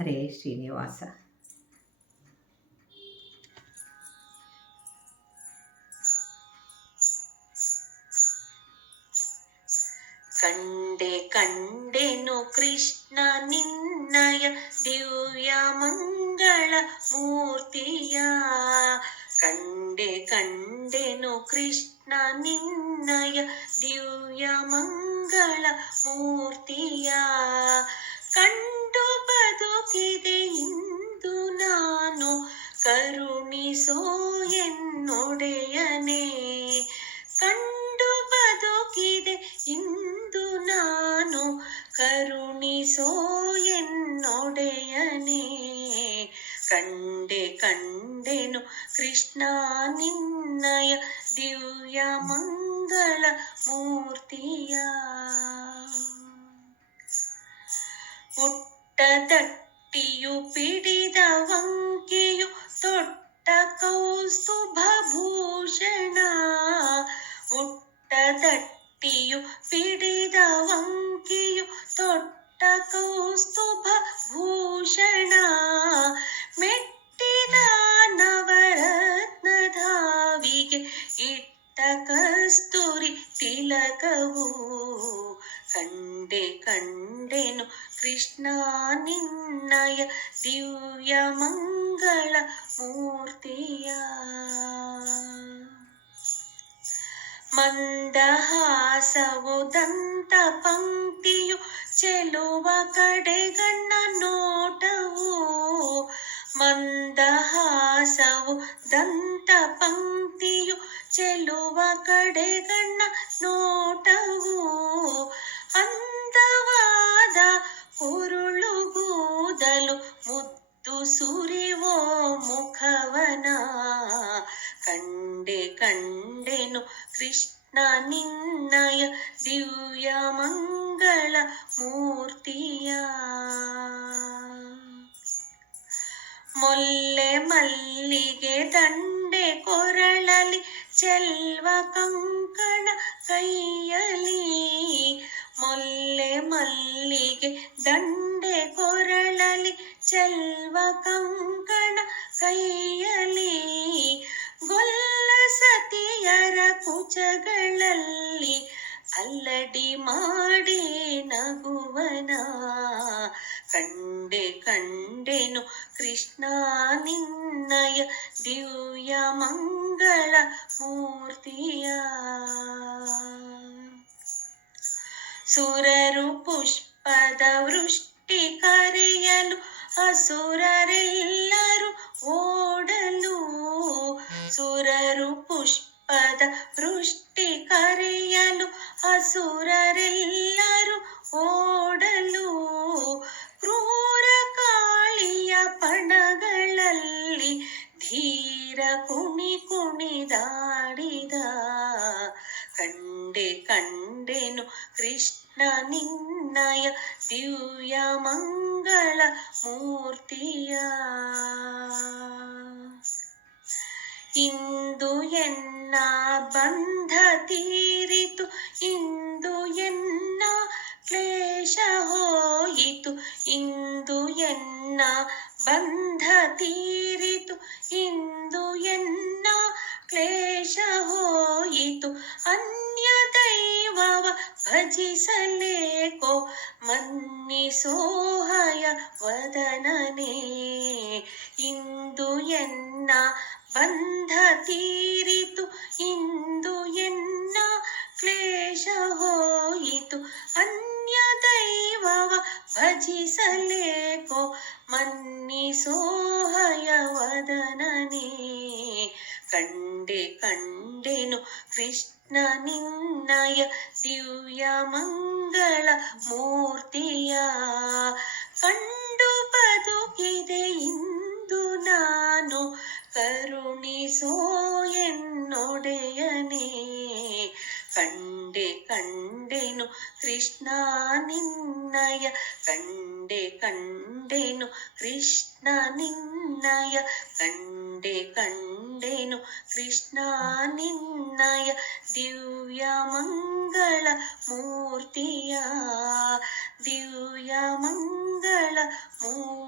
ಹರೇ ಶ್ರೀನಿವಾಸ. ಕಂಡೆ ಕಂಡೆನು ಕೃಷ್ಣ ನಿನ್ನಯ ದಿವ್ಯ ಮಂಗಳ ಮೂರ್ತಿಯ. ಕಂಡೆ ಕಂಡೆನು ಕೃಷ್ಣ ನಿನ್ನಯ ದಿವ್ಯ ಮಂಗಳ ಮೂರ್ತಿಯ. ಕಂಡು ಬದುಕಿದೆ ಇಂದು ನಾನು ಕರುಣಿಸೋ ಎನ್ನೊಡೆಯನೇ. ಕಂಡು ಬದುಕಿದೆ ಇಂದು ನಾನು ಕರುಣಿಸೋ ಎನ್ನೊಡೆಯನೇ. ಕಂಡೆ ಕಂಡೆನು ಕೃಷ್ಣ ನಿನ್ನಯ ದಿವ್ಯ ಮಂಗಳ ಮೂರ್ತಿಯ. ಪುಟ್ಟದಟ್ಟಿಯು ಪಿಡಿದ ವಂಕೆಯು ತೊಟ್ಟ ಕೌಸ್ತುಭ ಭೂಷಣ. ಪುಟ್ಟದಟ್ಟಿಯು ಪಿಡಿದ ವಂಕೆಯು ತೊಟ್ಟ ಕೌಸ್ತುಭ ಭೂಷಣ. ಮೆಟ್ಟಿದ ನವರತ್ನಧಾವಿಗೆ ಇಟ್ಟ ಕಸ್ತೂರಿ ತಿಲಕವು. ಕಂಡೆ ಕಂಡೆನು ಕೃಷ್ಣ ನಿನ್ನಯ ದಿವ್ಯ ಮಂಗಳ ಮೂರ್ತಿಯ. ಮಂದಹಾಸವು ದಂತ ಪಂಕ್ತಿಯು ಚೆಲುವ ಕಡೆಗಣ್ಣ ನೋಟವು. ಮಂದಹಾಸವು ದಂತ ಪಂಕ್ತಿಯು ಚೆಲುವ ಕಡೆಗಣ್ಣ ನೋಟವು. ಅಂದವಾದ ಕುರುಳುಗೂದಲು ಮುದ್ದು ಸುರಿವೋ ಮುಖವನ. ಕಂಡೆ ಕಂಡೆನು ಕೃಷ್ಣ ನಿನ್ನಯ ದಿವ್ಯ ಮಂಗಳ ಮೂರ್ತಿಯ. ಮೊಲ್ಲೆ ಮಲ್ಲಿಗೆ ದಂಡೆ ಕೊರಳಲಿ ಚೆಲ್ವ ಕಂಕಣ ಕೈಯಲಿ. ಮೊಲ್ಲೆ ಮಲ್ಲಿಗೆ ದಂಡೆ ಕೊರಳಲಿ ಚೆಲ್ವ ಕಂಕಣ ಕೈಯಲಿ. ಗೊಲ್ಲ ಸತಿಯರ ಕುಚಗಳಲ್ಲಿ ಅಲ್ಲಡಿ ಮಾಡಿ ನಗುವನ. ಕಂಡೆ ಕಂಡೆನು ಕೃಷ್ಣ ನಿನ್ನಯ ದಿವ್ಯ ಮಂಗಳ ಮೂರ್ತಿಯ. ಸುರರು ಪುಷ್ಪದ ವೃಷ್ಟಿ ಕರೆಯಲು ಅಸುರರೆಲ್ಲರೂ ಓಡಲು. ಸುರರು ಪುಷ್ಪದ ವೃಷ್ಟಿ ಕರೆಯಲು ಅಸುರರೆಲ್ಲರೂ ಓಡಲು. ಕ್ರೂರ ಕಾಳಿಯ ಪಣಗಳಲ್ಲಿ ಧೀರ ಕುಣಿ ಕುಣಿದಾಡಿದ. ಕಂಡೆ ಕಂಡೆನು ಕೃಷ್ಣ ನಿನ್ನಯ ದಿವ್ಯ ಮಂಗಳ ಮೂರ್ತಿಯ. ಇಂದು ಎನ್ನ ಬಂಧ ತೀರಿತು ಇಂದು ಎನ್ನ ಕ್ಲೇಶ ಹೋಯಿತು. ಇಂದು ಎನ್ನ ಬಂಧ ತೀರಿತು ಇಂದು ಎನ್ನ ಕ್ಲೇಶ ಹೋಯಿತು. ಅನ್ಯ ದೈವವ ಭಜಿಸಲೇಕೋ ಮನ್ನಿಸೋಹಯ ವದನನೇ. ಇಂದು ಎನ್ನ ಬಂಧ ತೀರಿತು ಇಂದು ಎನ್ನ ಕ್ಲೇಶ ಹೋಯಿತು. ಅನ್ಯ ದೈವವ ಭಜಿಸಲೇಕೋ ಮನ್ನಿಸೋಹಯ ವದನನೇ. ಕಂಡೆ ಕಂಡೆನು ಕೃಷ್ಣ ನಿನ್ನಯ ದಿವ್ಯ ಮಂಗಳ ಮೂರ್ತಿಯ. ಕಂಡು ಬದುಕಿದೆ ಇಂದು ನಾನು ಕರುಣಿಸೋ ಎನ್ನೊಡೆಯನೇ. ಕಂಡೆ ಕಂಡೆನು ಕೃಷ್ಣ ನಿನ್ನಯ. ಕಂಡೆ ಕಂಡೆನು ಕೃಷ್ಣ ನಿನ್ನಯ. ಕಂಡೆ ಕಂಡೆನು ಕೃಷ್ಣ ನಿನ್ನಯ ದಿವ್ಯ ಮಂಗಳ ಮೂರ್ತಿಯ. ದಿವ್ಯ ಮಂಗಳ ಮೂರ್ತಿಯ.